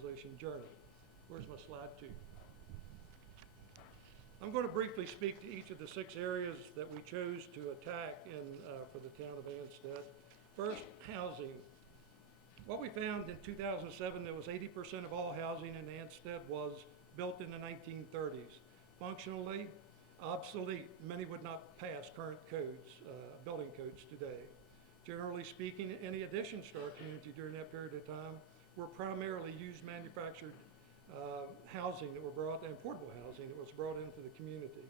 revitalization journey. Where's my slide 2? I'm going to briefly speak to each of the 6 areas that we chose to attack for the town of Anstead. First, housing. What we found in 2007, there was 80% of all housing in Anstead was built in the 1930s. Functionally obsolete. Many would not pass current codes, building codes today. Generally speaking, any additions to our community during that period of time were primarily used manufactured housing that were brought, and portable housing that was brought into the community.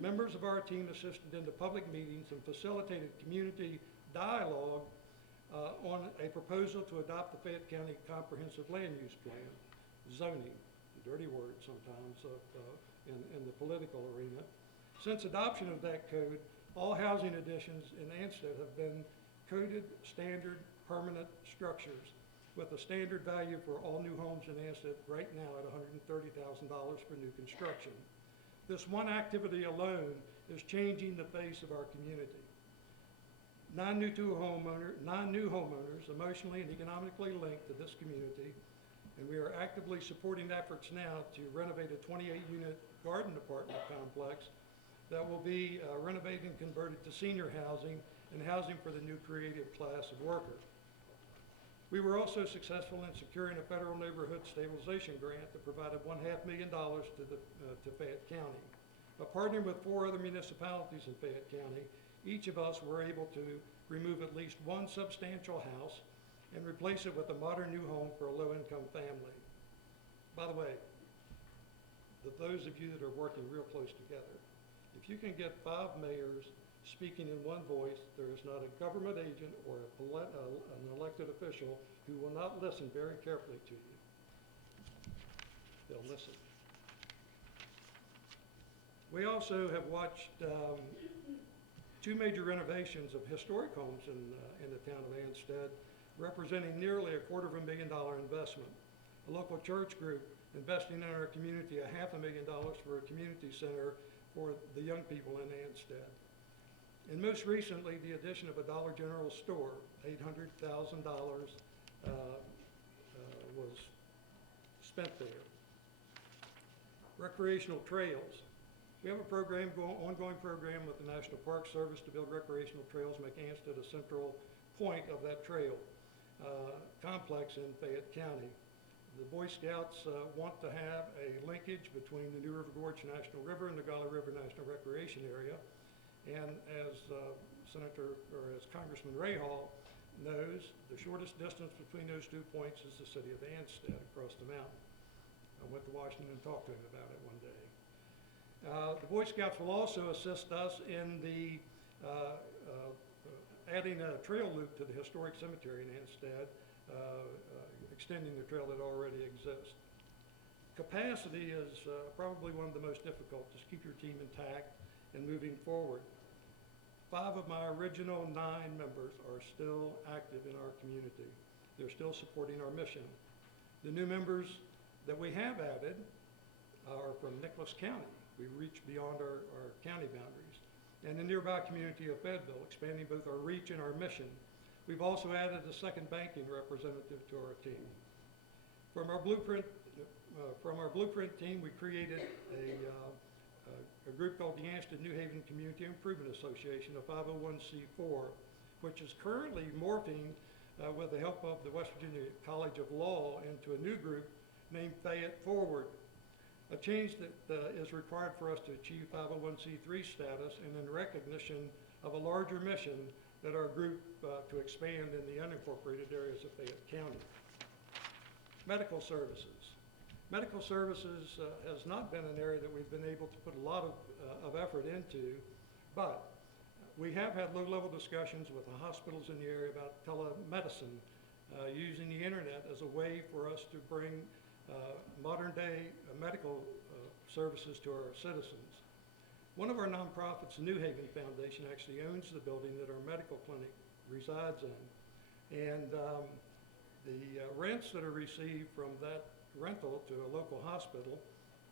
Members of our team assisted in the public meetings and facilitated community dialogue on a proposal to adopt the Fayette County Comprehensive Land Use Plan, zoning, a dirty word sometimes in the political arena. Since adoption of that code, all housing additions in Anstead have been coded standard permanent structures with a standard value for all new homes in Anstead right now at $130,000 for new construction. This one activity alone is changing the face of our community. 9 new homeowners emotionally and economically linked to this community, and we are actively supporting efforts now to renovate a 28-unit garden apartment complex that will be renovated and converted to senior housing and housing for the new creative class of worker. We were also successful in securing a federal neighborhood stabilization grant that provided $1.5 million to Fayette County. By partnering with 4 other municipalities in Fayette County, each of us were able to remove at least one substantial house and replace it with a modern new home for a low-income family. By the way, those of you that are working real close together, if you can get 5 mayors speaking in one voice, there is not a government agent or an elected official who will not listen very carefully to you. They'll listen. We also have watched 2 major renovations of historic homes in the town of Anstead, representing nearly a $250,000 investment. A local church group investing in our community $500,000 for a community center for the young people in Anstead. And most recently, the addition of a Dollar General store, $800,000 was spent there. Recreational trails. We have a ongoing program with the National Park Service to build recreational trails, make Anstead a central point of that trail complex in Fayette County. The Boy Scouts want to have a linkage between the New River Gorge National River and the Gauley River National Recreation Area. And as Congressman Rahal knows, the shortest distance between those 2 points is the city of Anstead across the mountain. I went to Washington and talked to him about it one day. The Boy Scouts will also assist us in the adding a trail loop to the historic cemetery in Anstead, extending the trail that already exists. Capacity is probably one of the most difficult. Just keep your team intact and moving forward. 5 of my original 9 members are still active in our community. They're still supporting our mission. The new members that we have added are from Nicholas County. We reach beyond our county boundaries. And the nearby community of Fayetteville, expanding both our reach and our mission. We've also added a second banking representative to our team. From our blueprint team, we created a group called the Anstead New Haven Community Improvement Association, a 501c4, which is currently morphing with the help of the West Virginia College of Law into a new group named Fayette Forward, a change that is required for us to achieve 501c3 status and in recognition of a larger mission that our group to expand in the unincorporated areas of Fayette County. Medical services. Medical services has not been an area that we've been able to put a lot of effort into, but we have had low-level discussions with the hospitals in the area about telemedicine, using the internet as a way for us to bring modern-day medical services to our citizens. One of our nonprofits, New Haven Foundation, actually owns the building that our medical clinic resides in. And the rents that are received from that rental to a local hospital,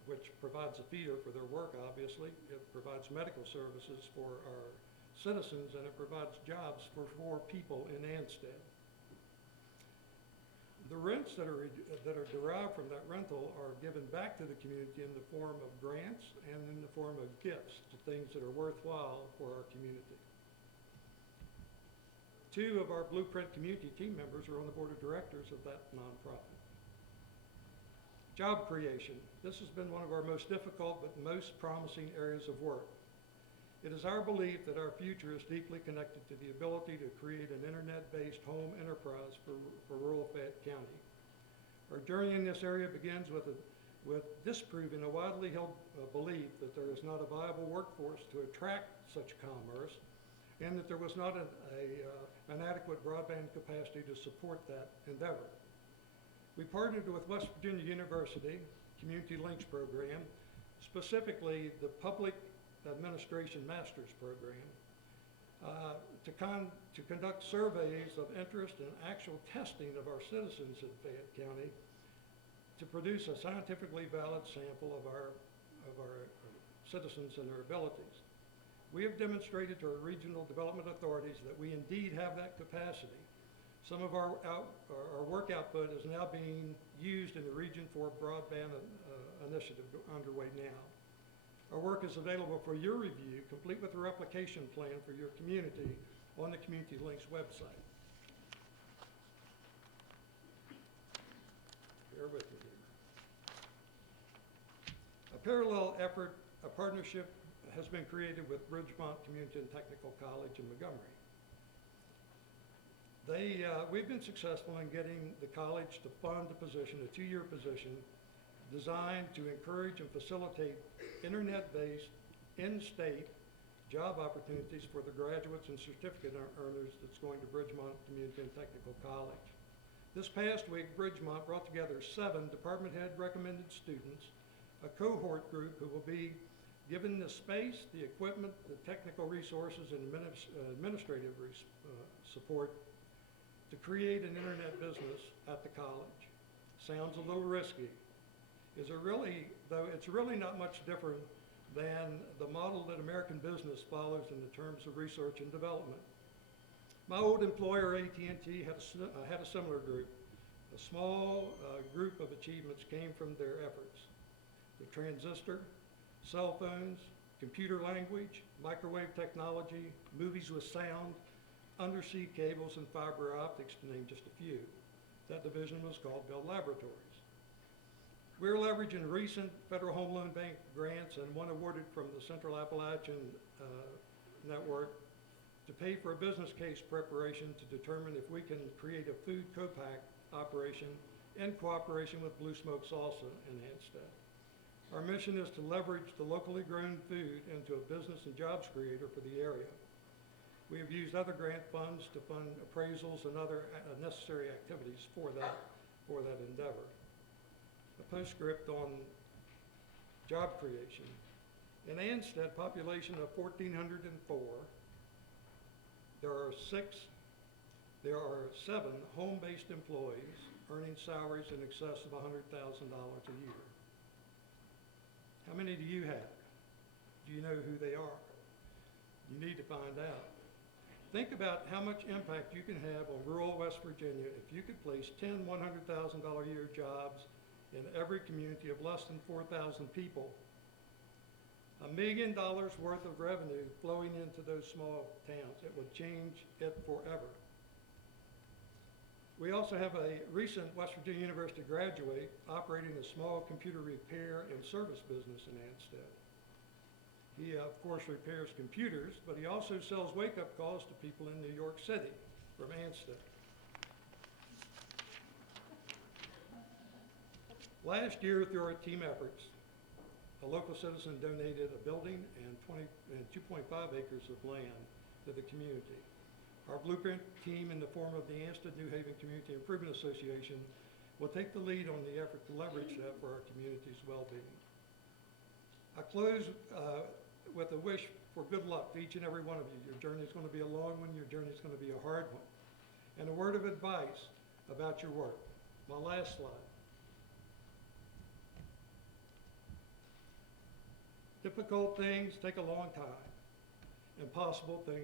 which provides a feeder for their work, obviously, it provides medical services for our citizens, and it provides jobs for 4 people in Anstead. The rents that are derived from that rental are given back to the community in the form of grants and in the form of gifts to things that are worthwhile for our community. 2 of our Blueprint community team members are on the board of directors of that nonprofit. Job creation. This has been one of our most difficult but most promising areas of work. It is our belief that our future is deeply connected to the ability to create an internet-based home enterprise for rural Fayette County. Our journey in this area begins with disproving a widely held belief that there is not a viable workforce to attract such commerce and that there was not an adequate broadband capacity to support that endeavor. We partnered with West Virginia University Community Links Program, specifically the Public Administration Master's Program, to conduct surveys of interest and actual testing of our citizens in Fayette County to produce a scientifically valid sample of our citizens and their abilities. We have demonstrated to our regional development authorities that we indeed have that capacity. Some of our work output is now being used in the Region 4 broadband initiative underway now. Our work is available for your review, complete with a replication plan for your community on the Community Links website. Bear with me here. A parallel effort, a partnership has been created with Bridgemont Community and Technical College in Montgomery. We've been successful in getting the college to fund a position, a 2-year position, designed to encourage and facilitate internet-based, in-state job opportunities for the graduates and certificate earners that's going to Bridgemont Community and Technical College. This past week, Bridgemont brought together 7 department head recommended students, a cohort group who will be given the space, the equipment, the technical resources, and administrative support to create an internet business at the college. Sounds a little risky. Is it really, though it's really not much different than the model that American business follows in the terms of research and development. My old employer, AT&T, had a similar group. A small group of achievements came from their efforts. The transistor, cell phones, computer language, microwave technology, movies with sound, undersea cables, and fiber optics, to name just a few. That division was called Bell Laboratories. We're leveraging recent Federal Home Loan Bank grants and one awarded from the Central Appalachian Network to pay for a business case preparation to determine if we can create a food co-pack operation in cooperation with Blue Smoke Salsa in Anstead. Our mission is to leverage the locally grown food into a business and jobs creator for the area. We have used other grant funds to fund appraisals and other necessary activities for that endeavor. A postscript on job creation. In Anstead, population of 1,404, there are 7 home-based employees earning salaries in excess of $100,000 a year. How many do you have? Do you know who they are? You need to find out. Think about how much impact you can have on rural West Virginia if you could place 10 $100,000 a year jobs in every community of less than 4,000 people. $1 million worth of revenue flowing into those small towns. It would change it forever. We also have a recent West Virginia University graduate operating a small computer repair and service business in Anstead. He, of course, repairs computers, but he also sells wake-up calls to people in New York City from Anstead. Last year, through our team efforts, a local citizen donated a building and 2.5 acres of land to the community. Our Blueprint team, in the form of the Anstead New Haven Community Improvement Association, will take the lead on the effort to leverage that for our community's well-being. I close with a wish for good luck to each and every one of you. Your journey is going to be a long one. Your journey is going to be a hard one. And a word of advice about your work. My last slide. Difficult things take a long time. Impossible things